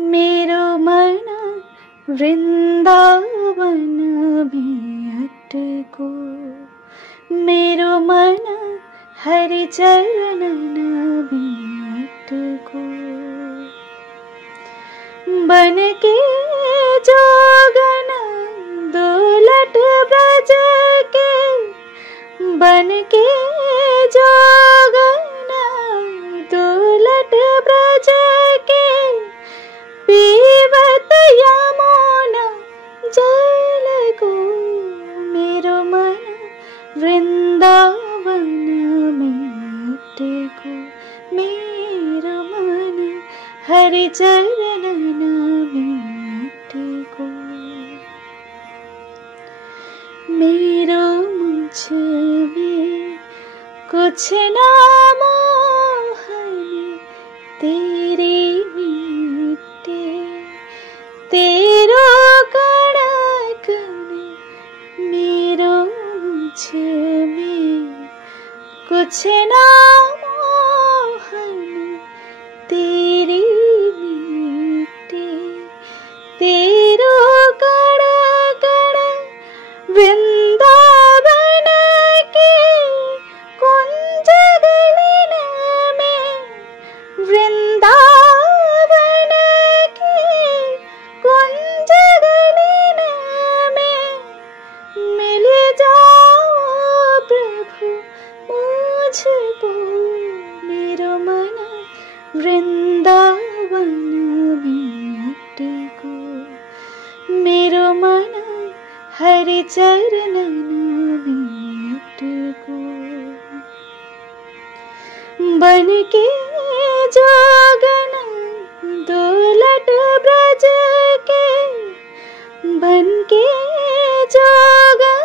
मेरो मन वृन्दावन में अटको, मेरो मन हरि चरणन में अटको। बन के जोगन दुलट ब्रज के, बन के जोगन दुलट ब्रज के, पीवत यमुना जल को। मेरो मन वृंदावन में अटको, मेरो मन हरि चरणन में अटको। मेरो मुझ में कुछ ना मोहन, तेरे मीठे तेरो कण कण। मेरो मुझ में कुछ ना मोहन, तेरी मीठे तेरो कण कण। वृंदावन के कुंज गलिन में, वृंदावन के कुंज गलिन में, मिल जाओ प्रभु मुझको। मेरो मन वृंदावन में अटको, मेरो मन हरि चरणन में अटको। बन के जोगन दुलट ब्रज के, बन के जोगन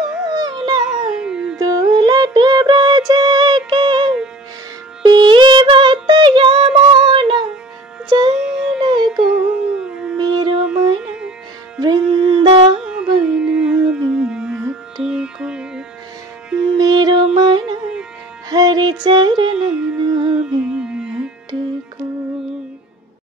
दुलट ब्रज के, पीवत यमुना जल को। मेरो मन वृंदावन में अटको, मेरो मन हरि चरणन